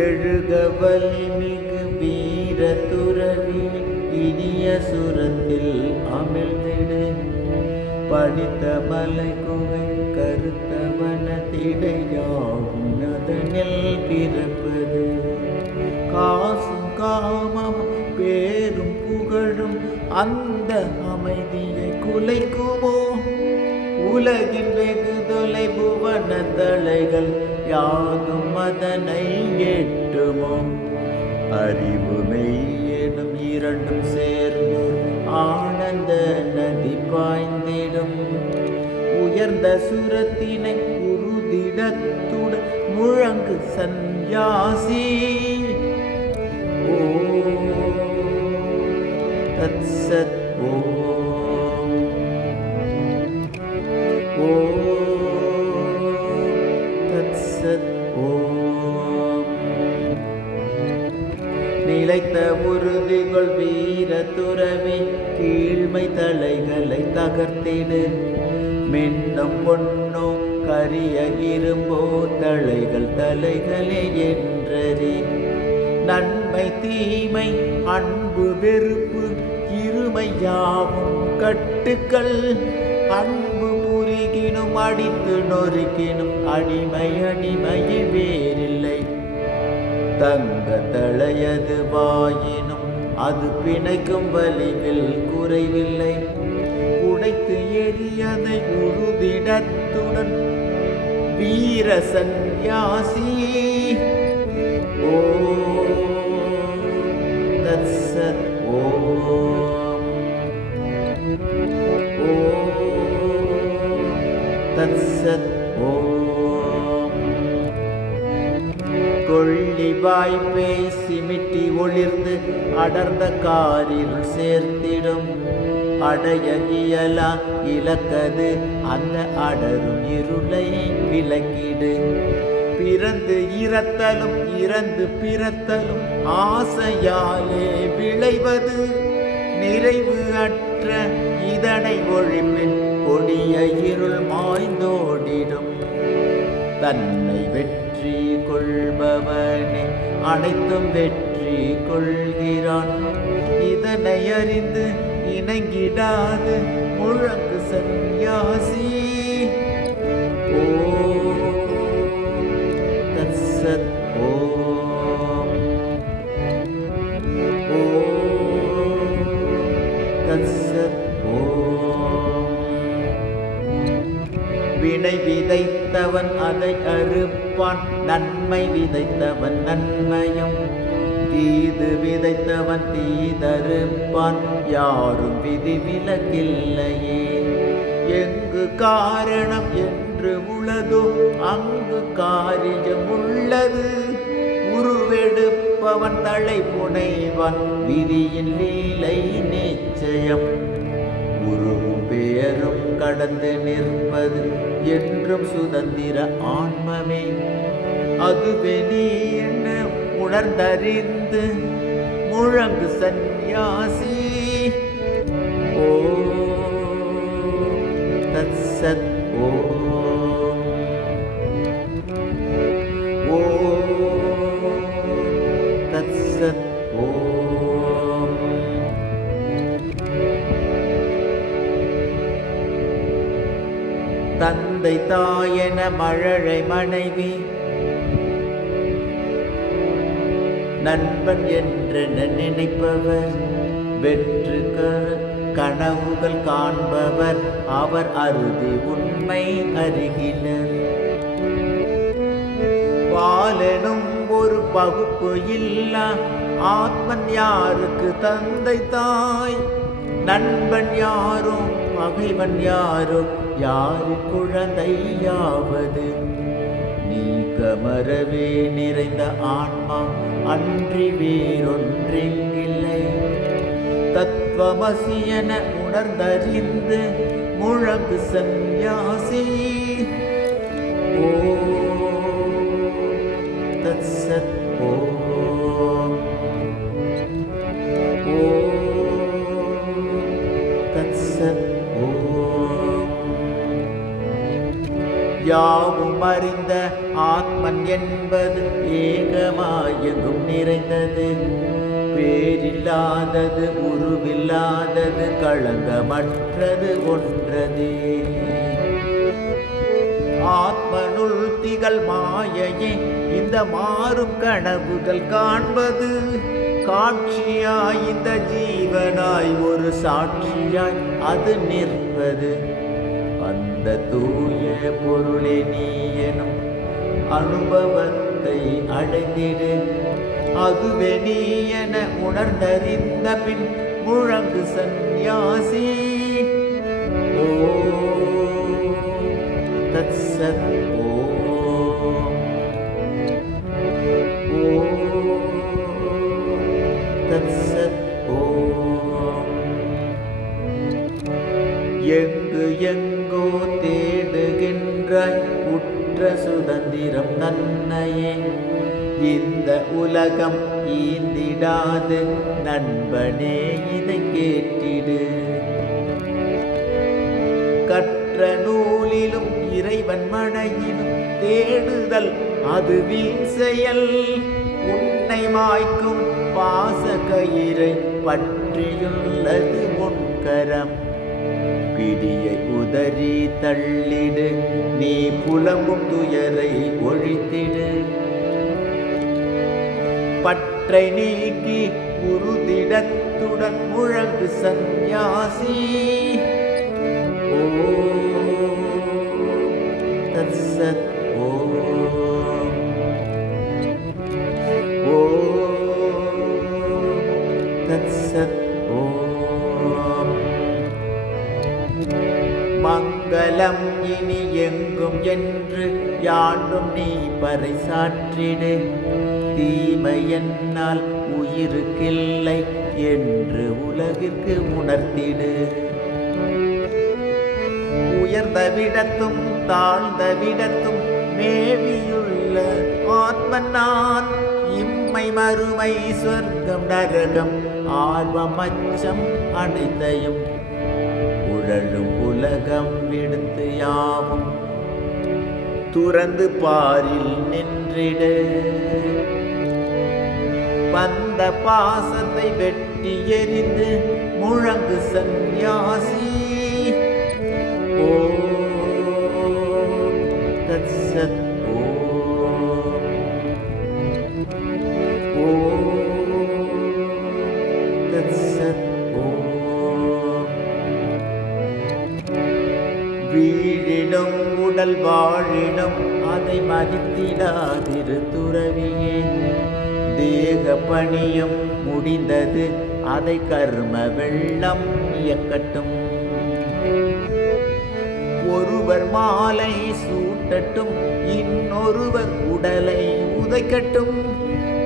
எழுக வலிமிகு வீர துறவி இனிய சுரத்தில் அமிழ்ந்திடு படித்த மலை குகை கருத்தவன திடையாகும் அதனில் பிறப்பது காசும் காமம் பேரும் புகழும் அந்த அமைதியை குலைக்குமோ உலகின் வெகு தொலைபுவன தலைகள் யாதும் அதனை எட்டுமோ அறிவு மெய்யெனும் இரண்டும் சேர்ந்து ஆனந்த நதி பாய்ந்திடும் உயர்ந்த சுரத்தினை உறுதிடத்துடன் முழங்கு சந்நியாசி தத்சத் தத்சத் நிலைத்த உறுதிகள் வீர துறவி கீழ்மை தலைகளை தகர்த்திடு மின்னும் பொன்னோ கரிய இரும்போ தலைகள் தலைகளே என்றறி நன்மை தீமை அன்பு வெறுப்பு இருமை யாவும் கட்டுக்கள் அன்பு புரிகினும் அடித்து நொறுக்கினும் அடிமையில் வேறில்லை தங்க தளையது வாயினும் அது பிணைக்கும் வலிவில் குறைவில்லை உடைத்து எரியதை உறுதிடத்துடன் வீர சந்நியாசி தத்சத் தத்சத் கொள்ளி வாய்ப்பை சிமிட்டி ஒளிர்ந்து அடர்ந்த காரில் சேர்த்திடும் அடைய இயலா இலக்கது அந்த அடரும் இருளை விலக்கிடு பிறந்து இறத்தலும் இறந்து பிறத்தலும் ஆசையாலே விளைவது நிறைவு அற்ற இதனை ஒழிப்பின் கொடிய இருள் மாய்ந்தோடிடும் தன்னை வெற்றி கொள்பவனே அனைத்தும் வெற்றி கொள்கிறான் இதனை அறிந்து இணங்கிடாது முழங்கு சந்நியாசி தத்சத் தத்சத் வினை விதைத்தவன் அதை அறுப்பான் நன்மை விதைத்தவன் நன்மையும் தீது விதைத்தவன் தீதறுப்பான் யாரும் விதி விலக்கில்லையே எங்கு காரணம் என்று உளதோ அங்கு காரியம் உள்ளது உருவெடுப்பவன் தலை புனைவான் விதியின் லீலை நிச்சயம் உருவும் பெயரும் கடந்து நிற்பது என்றும் சுதந்திர ஆன்மமே அதுவே நீ என்ன உணர்ந்தறிந்து முழங்கு சந்நியாசி தத்சத் தத்சத் தந்தை தாயென மழலை மனைவி நண்பன் என்று நினைப்பவர் வெற்று கனவுகள் காண்பவர் அவர் அறுதி உண்மை அறிகிலர் பாலெனும் ஒரு பகுப்பு இல்லா ஆத்மன் யாருக்கு தந்தை தாய் நண்பன் யாரோ பகைவன் யாரோ யாரு குழந்தையாவது நீக்கமரவே நிறைந்த ஆன்மா அன்றி வேறொன்றெங்கில்லை தத்துவமசி என உணர்ந்தறிந்து முழங்கு சந்நியாசி தத்சத் தத்சத் யாவும் அறிந்த ஆத்மன் என்பது ஏகமாயெங்கும் நிறைந்தது. பேரில்லாதது, உருவில்லாதது, களங்கமற்றது ஒன்றதே. ஆத்மனுள் திகழ் மாயையே இந்த மாறும் கனவுகள் காண்பது. காட்சியாய் இந்த ஜீவனாய் ஒரு சாட்சியாய் அது நிற்பது. அந்த தூய பொருளே நீ எனும் அனுபவத்தை அடைந்திடு. அதுவே நீ என உணர்ந்தறிந்த பின் முழங்கு சந்நியாசி. ஓ தத்சத். ஓம் தத்சத். ஓம். எங்கு எங்கோ தேடுகின்றாய் உற்ற சுதந்திரம் தன்னையே. இந்த உலகம் ஈந்திடாது நண்பனே, இதை கேட்டிடு. கற்ற நூலிலும் இறைவன் மனையிலும் தேடுதல் அது வீண் செயல். உன்னை மாய்க்கும் பாச கயிறை பற்றியுள்ளது உன்கரம். பிடியை உதறி தள்ளிடு, நீ புலம்பும் துயரை ஒழித்திடு. பற்றை நீக்கி உறுதிடத்துடன் முழங்கு சந்நியாசி. ஓ தத்சத். ஓம். ஓ தத்சத். ஓம். மங்களம் இனி எங்கும் என்று யாண்டும் நீ பறைசாற்றிடு. தீமை என்னால் உயிருக்கில்லை என்று உலகிற்கு உணர்த்திடு. உயர்ந்த விடத்தும் தாழ்ந்த விடத்தும் மேவியுள்ள ஆத்மன் நான். இம்மை மறுமை சொர்க்கம் நரகம் ஆர்வம் அச்சம் அனைத்தையும் உழலும் உலகம் விடுத்து யாவும் துறந்து பாரில் நின்றிடு. வந்த பாசத்தை வெட்டி எறிந்து முழங்கு சந்நியாசி. ஓ தத்சத். ஓம். ஓ தத்சத். ஓம். வீழினும் உடல் வாழினும் அதை மதித்திடாதிரு துறவியே. தேக பணியும் முடிந்தது, அதை கர்ம வெள்ளம் இயக்கட்டும். ஒருவர் மாலை சூட்டட்டும், இன்னொருவர் உடலை உதைக்கட்டும்.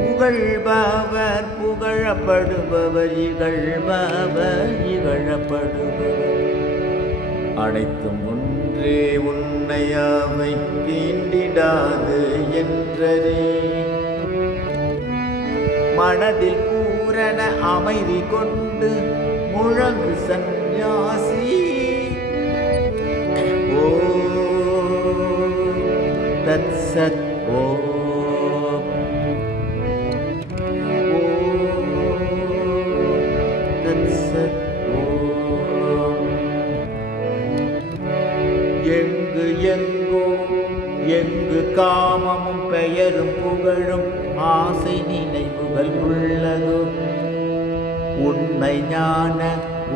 புகழ்பவர் புகழப்படுபவர், இகழ்பவர் இகழப்படுபவர். அனைத்தும் ஒன்றே உன்னையாவை தீண்டிடாது என்றரே. மனதில் பூரண அமைதி கொண்டு முழங்கு சந்நியாசி. ஓ தத்சத். ஓம். ஓ தத்சத். ஓம். எங்கு எங்கோ எங்கு காமமும் பெயரும் புகழும் ஆசை நினைவுகள் உள்ளதோ. உண்மை ஞான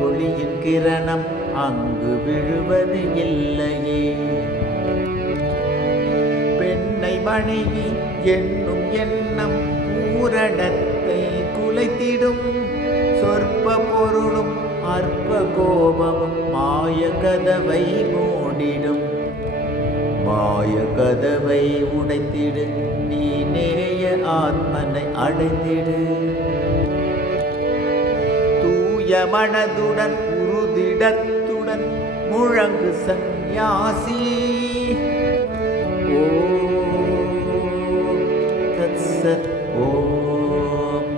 ஒளியின் கிரணம் அங்கு விழுவது இல்லையே. பெண்ணை மனைவி என்னும் எண்ணம் பூரணத்தை குலைத்திடும். சொற்ப பொருளும் அற்ப கோபமும் மாய கதவை மூடிடும். மாய கதவை உடைத்திடு, நீ நேய ஆத்மனை அடைந்திடு. தூய மனதுடன் உறுதிடத்துடன் முழங்கு சந்நியாசி. ஓ தத்சத். ஓம்.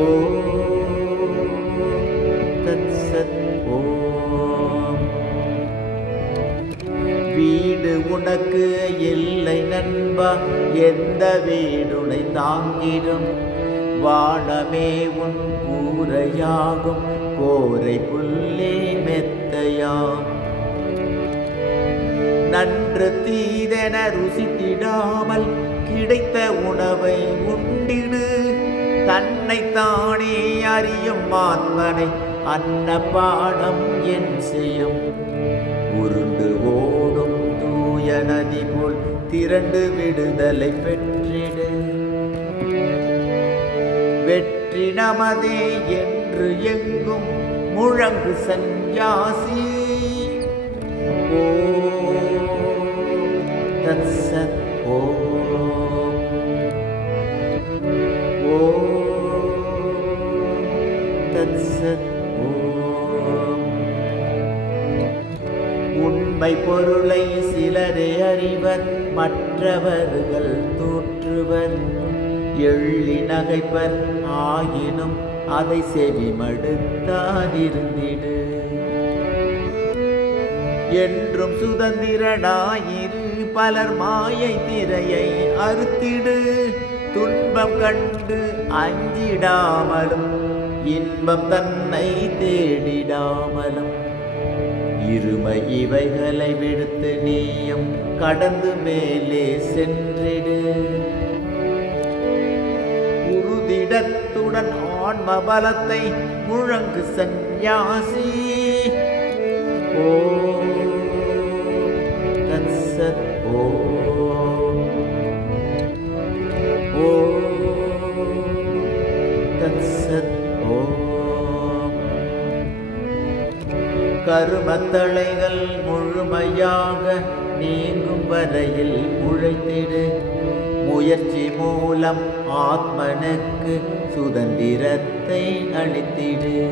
ஓ தத்சத். ஓம். உனக்கு இல்லை நண்பா, எந்த வீடுனை தாங்கிடும்? வானமே உன் கூரையாகும், கோரை புல்லே மெத்தையாம். நன்று தீதென ருசித்திடாமல் கிடைத்த உணவை உண்டிடு. தன்னைத்தானே அறியும் ஆத்மனை அன்னபானம் என் செய்யும்? உருண்டு ஓடும் தூய நதி போல் திரண்டு விடுதலை பெற்றிடு. வெற்றி நமதே என்று எங்கும் முழங்கு சந்நியாசி. ஓம் தத்சத். ஓம் தத்சத். ஓம். உண்மை பொருளை சிலரே அறிவர், மற்றவர்கள் தூற்றுவர். எள்ளி நகைப்பர் ஆயினும் அதை செவிமடுத்தாதிருந்திடு. என்றும் சுதந்திரனாயிரு, பலர் மாயை திரையை அறுத்திடு. துன்பம் கண்டு அஞ்சிடாமலும் இன்பம் தன்னை தேடிடாமலும் இருமை இவைகளை விடுத்து நீயும் கடந்து மேலே சென்றிடு. உறுதிடத்துடன் ஆன்ம பலத்தை முழங்கு சந்நியாசி. ஓம் தத்சத். ஓம் தத்சத். ஓம். கருமத்தளைகள் முழுமையாக நீங்கும் வரையில் உழைத்திடு. முயற்சி மூலம் ஆத்மனுக்கு சுதந்திரத்தை அளித்திடு.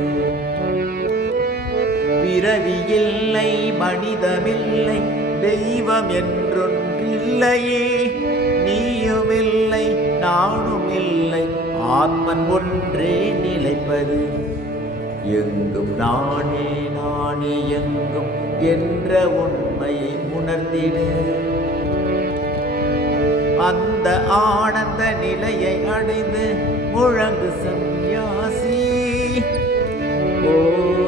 பிறவியில்லை, மனிதமில்லை, தெய்வம் என்றொன்றில்லையே. நீயுமில்லை, நானும் இல்லை, ஆத்மன் ஒன்றே நிலைப்பது. எங்கும் நானே நானே எங்கும் என்ற உண்மையை உணர்ந்திடு. அந்த ஆனந்த நிலையை அடைந்து முழங்கு சந்நியாசி. ஓம்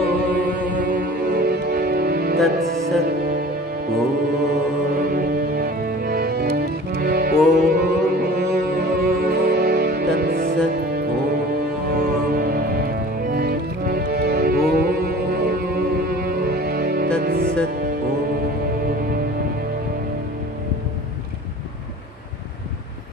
தத்சத். ஓம் தத்சத். ஓம் தத்சத்.